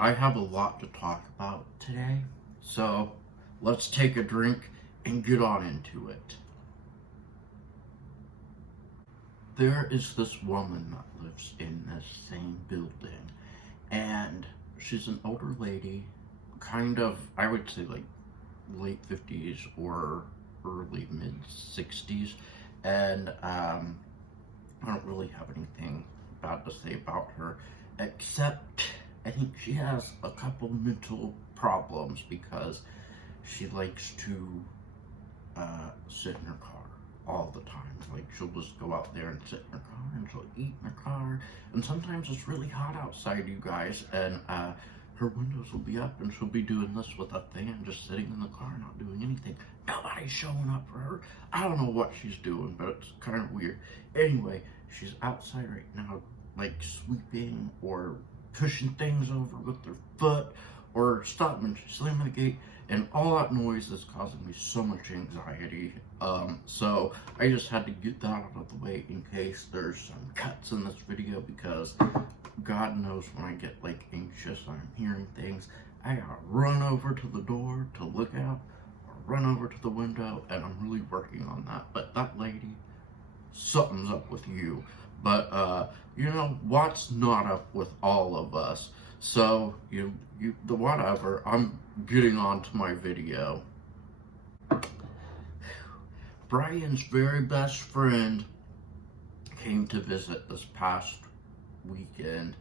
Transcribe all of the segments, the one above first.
I have a lot to talk about today, so let's take a drink and get on into it. There is this woman that lives in this same building, and she's an older lady, kind of, I would say like late 50s or early mid 60s, and I don't really have anything bad to say about her, except I think she has a couple mental problems because she likes to sit in her car all the time. Like, she'll just go out there and sit in her car, and she'll eat in her car, and sometimes it's really hot outside, you guys, and her windows will be up, and she'll be doing this with a fan, just sitting in the car, not doing anything. Nobody's showing up for her. I don't know what she's doing, but it's kind of weird. Anyway, she's outside right now, like sweeping or pushing things over with her foot, or stopping, slamming the gate, and all that noise is causing me so much anxiety. So I just had to get that out of the way in case there's some cuts in this video, because God knows when I get like anxious, I'm hearing things, I gotta run over to the door to look out, or run over to the window, and I'm really working on that. But that lady, something's up with you. But you know what's not up with all of us. So the whatever. I'm getting on to my video. Brian's very best friend came to visit this past weekend,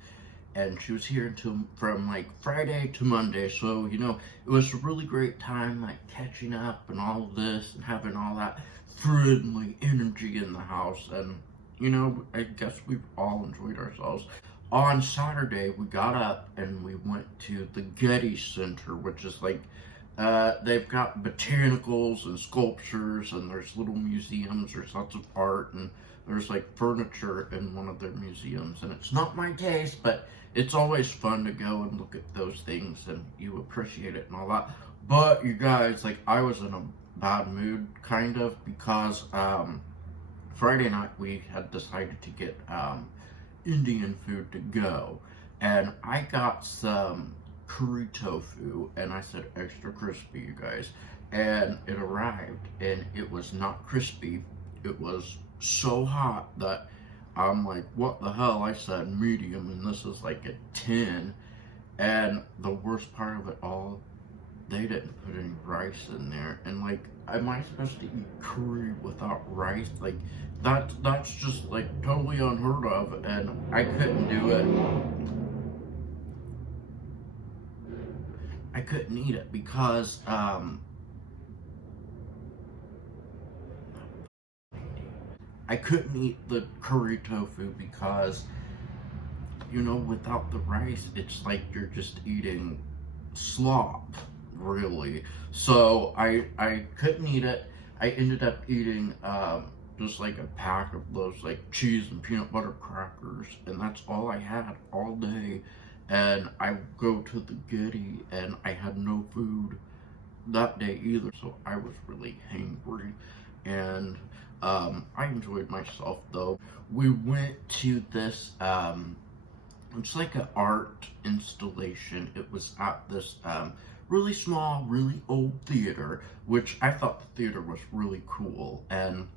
and she was here until from like Friday to Monday. So it was a really great time, like catching up and all of this, and having all that friendly energy in the house. And I guess we've all enjoyed ourselves. On Saturday, we got up and we went to the Getty Center, which is like, they've got botanicals and sculptures, and there's little museums, there's lots of art, and there's like furniture in one of their museums. And it's not my taste, but it's always fun to go and look at those things, and you appreciate it and all that. But you guys, like, I was in a bad mood, kind of, because, Friday night we had decided to get Indian food to go, and I got some curry tofu, and I said extra crispy, you guys, and it arrived and it was not crispy. It was so hot that I'm like, what the hell? I said medium, and this is like a 10. And the worst part of it all, they didn't put any rice in there. And like, am I supposed to eat curry without rice? Like, that's just like totally unheard of, and I couldn't do it. I couldn't eat it because I couldn't eat the curry tofu because without the rice, it's like you're just eating slop, really. So I couldn't eat it. I ended up eating just like a pack of those like cheese and peanut butter crackers, and that's all I had all day. And I go to the Getty, and I had no food that day either, so I was really hangry. And I enjoyed myself though. We went to this it's like an art installation. It was at this really small, really old theater, which I thought the theater was really cool. And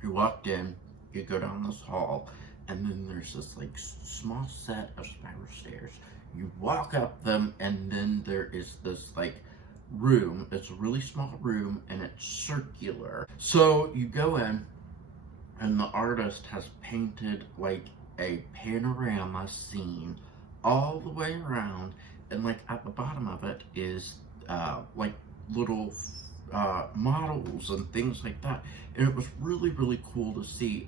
you walked in, you go down this hall, and then there's this like small set of spiral stairs. You walk up them, and then there is this like room. It's a really small room, and it's circular. So you go in, and the artist has painted like a panorama scene all the way around, and like at the bottom of it is like little models and things like that. And it was really, really cool to see.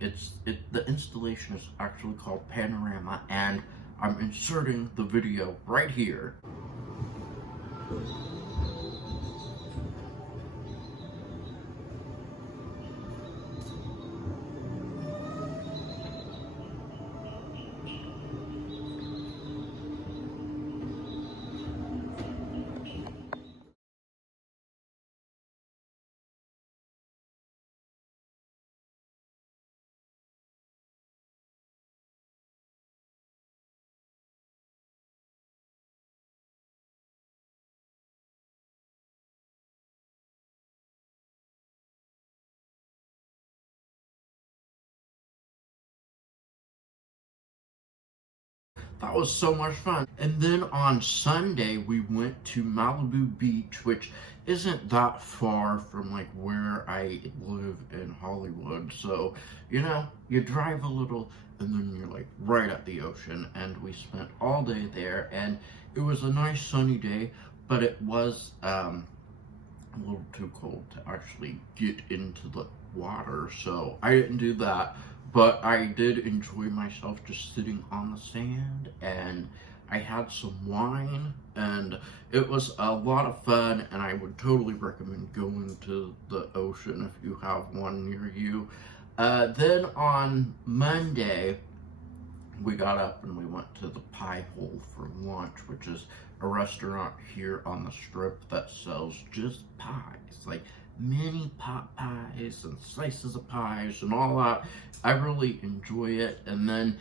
The installation is actually called Panorama, and I'm inserting the video right here. That was so much fun. And then on Sunday, we went to Malibu Beach, which isn't that far from like where I live in Hollywood. So, you know, you drive a little and then you're like right at the ocean. And we spent all day there, and it was a nice sunny day, but it was a little too cold to actually get into the water, so I didn't do that. But I did enjoy myself just sitting on the sand, and I had some wine, and it was a lot of fun, and I would totally recommend going to the ocean if you have one near you. Then on Monday, we got up and we went to the Pie Hole for lunch, which is a restaurant here on the strip that sells just pies, like mini pot pies and slices of pies and all that. I really enjoy it. And then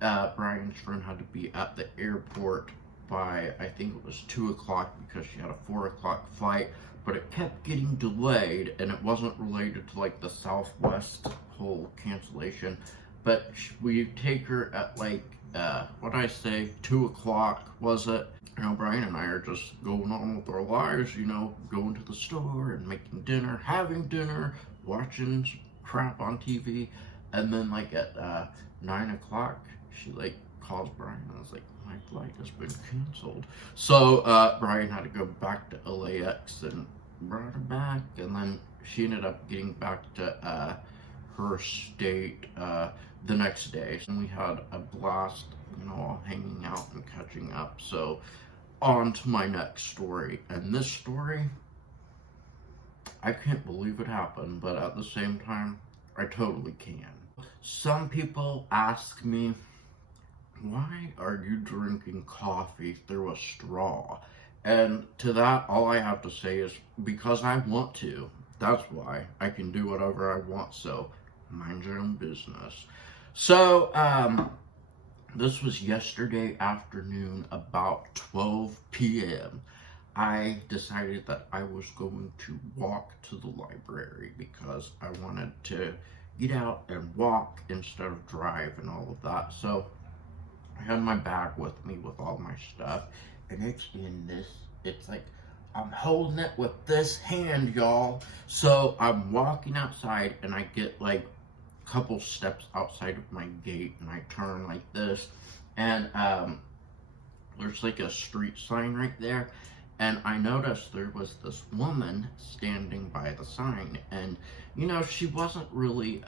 Brian's friend had to be at the airport by, I think it was 2 o'clock, because she had a 4 o'clock flight, but it kept getting delayed, and it wasn't related to like the Southwest whole cancellation. But we take her at like, what I say, 2 o'clock, was it? You know, Brian and I are just going on with our lives, you know, going to the store and making dinner, having dinner, watching crap on TV. And then like at 9 o'clock, she like calls Brian and was like, my flight has been canceled. So Brian had to go back to LAX and brought her back. And then she ended up getting back to her state the next day. And we had a blast, you know, all hanging out and catching up. So on to my next story. And this story, I can't believe it happened, but at the same time, I totally can. Some people ask me, why are you drinking coffee through a straw? And to that, all I have to say is, because I want to. That's why. I can do whatever I want, so mind your own business. So, this was yesterday afternoon, about 12 p.m. I decided that I was going to walk to the library because I wanted to get out and walk instead of drive and all of that. So I had my bag with me with all my stuff, and it's in this, it's like, I'm holding it with this hand, y'all. So I'm walking outside, and I get like a couple steps outside of my gate, and I turn like this, and there's like a street sign right there, and I noticed there was this woman standing by the sign, and you know, she wasn't really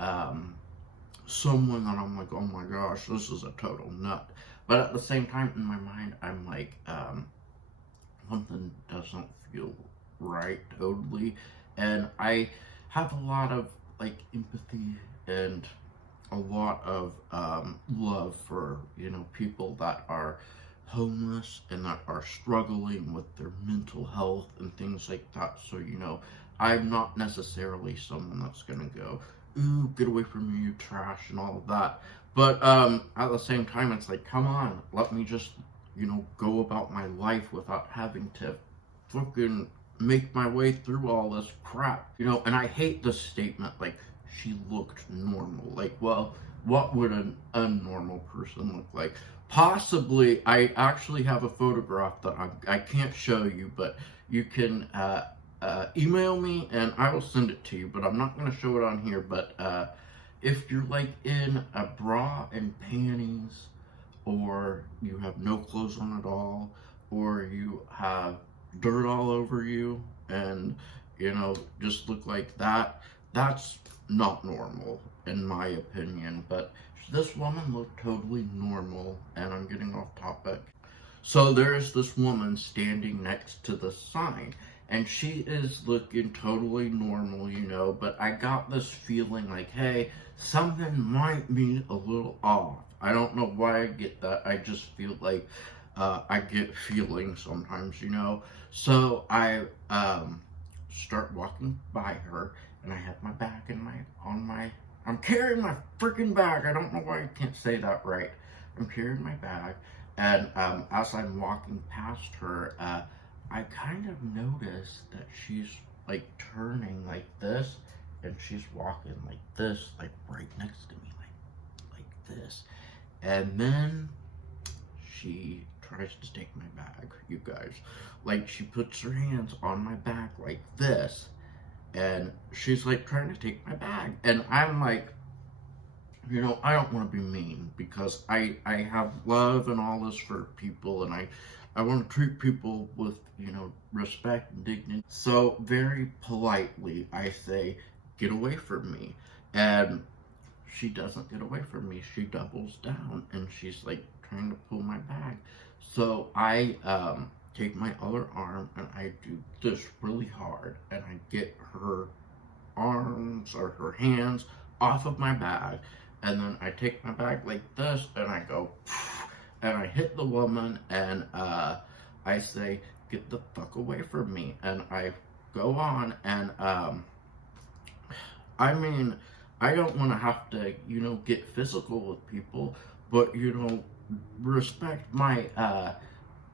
someone that I'm like, oh my gosh, this is a total nut. But at the same time, in my mind, I'm like, something doesn't feel right totally. And I have a lot of like empathy and a lot of love for, you know, people that are homeless and that are struggling with their mental health and things like that. So, you know, I'm not necessarily someone that's gonna go, ooh, get away from me, you trash, and all of that. But at the same time, it's like, come on, let me just, you know, go about my life without having to fucking make my way through all this crap. You know, and I hate this statement, like, she looked normal. Like, well, what would an unnormal person look like? Possibly, I actually have a photograph that I can't show you, but you can email me and I will send it to you, but I'm not going to show it on here. But if you're like in a bra and panties, or you have no clothes on at all, or you have dirt all over you, and you know, just look like that, that's not normal in my opinion. But this woman looked totally normal, and I'm getting off topic. So there's this woman standing next to the sign, and she is looking totally normal, you know, but I got this feeling like, hey, something might be a little off. I don't know why I get that. I just feel like I get feelings sometimes, you know. So I start walking by her, and I have my bag in I'm carrying my freaking bag. I don't know why I can't say that right. I'm carrying my bag, and as I'm walking past her, I kind of noticed that she's like turning like this, and she's walking like this, like right next to me, like this. And then she tries to take my bag, you guys. Like, she puts her hands on my back like this, and she's like trying to take my bag. And I'm like, you know, I don't want to be mean because I have love and all this for people, and I want to treat people with, you know, respect and dignity. So very politely I say, get away from me. And she doesn't get away from me. She doubles down and she's like trying to pull my bag. So I take my other arm and I do this really hard, and I get her arms or her hands off of my bag, and then I take my bag like this and I go and I hit the woman, and I say, get the fuck away from me, and I go on. And I mean, I don't want to have to, you know, get physical with people, but, you know, respect my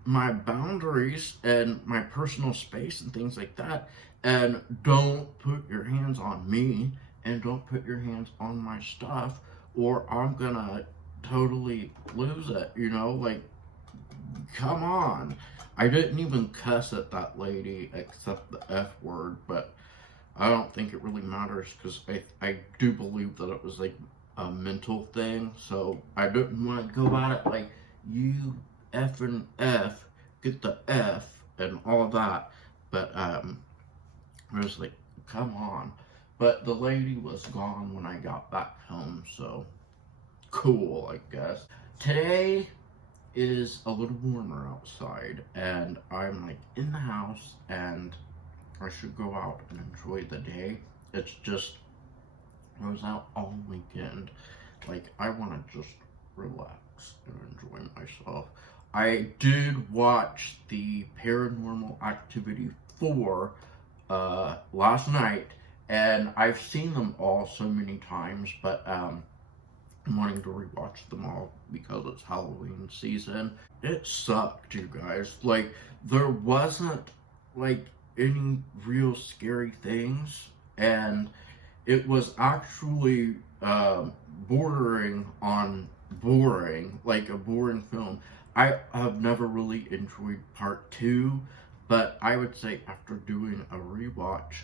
my boundaries and my personal space and things like that. And don't put your hands on me, and don't put your hands on my stuff, or I'm gonna totally lose it, you know? Like, come on. I didn't even cuss at that lady except the F word, but I don't think it really matters because I do believe that it was like a mental thing. So I didn't want to go at it like, you effing F, get the F, and all that. But I was like, come on. But the lady was gone when I got back home, so cool, I guess. Today is a little warmer outside, and I'm like in the house, and I should go out and enjoy the day. It's just, I was out all weekend. Like, I want to just relax and enjoy myself. I did watch the Paranormal Activity 4 last night, and I've seen them all so many times, but I'm wanting to rewatch them all because it's Halloween season. It sucked, you guys. Like, there wasn't like any real scary things, and it was actually bordering on boring, like a boring film. I have never really enjoyed part 2, but I would say after doing a rewatch,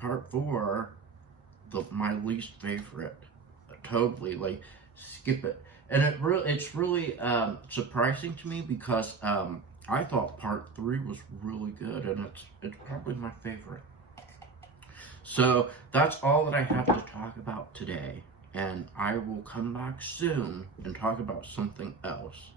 part 4, my least favorite. Totally, like, skip it. And it's really surprising to me because I thought part 3 was really good, and it's probably my favorite. So that's all that I have to talk about today, and I will come back soon and talk about something else.